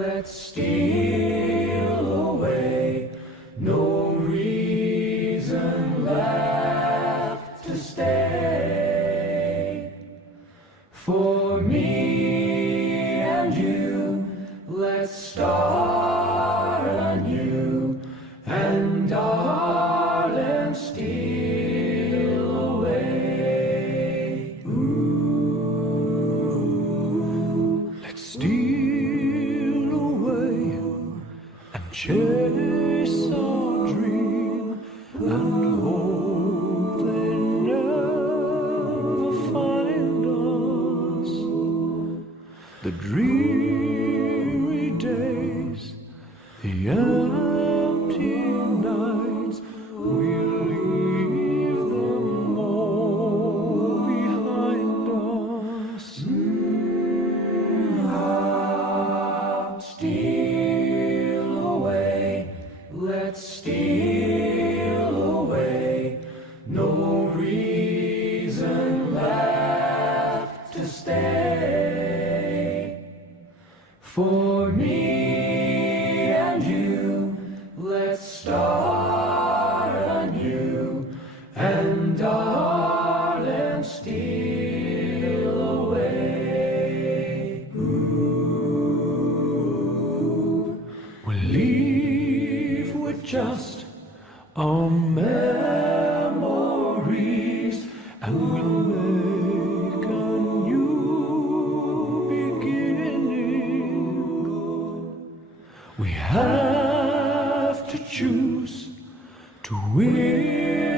let's steal away. No reason left to stay. For me and you, let's start anew, and darling, steal away. Ooh. Let's steal away and chase our dream, and hope they never find us. The dreary days, the empty nights, we'll leave them all behind us. Steal away, let's steal away. No reason left to stay. For me and you, let's start anew, and darling, steal away. Ooh. We'll leave with just our memories, and we'll make a new beginning. We have to choose to win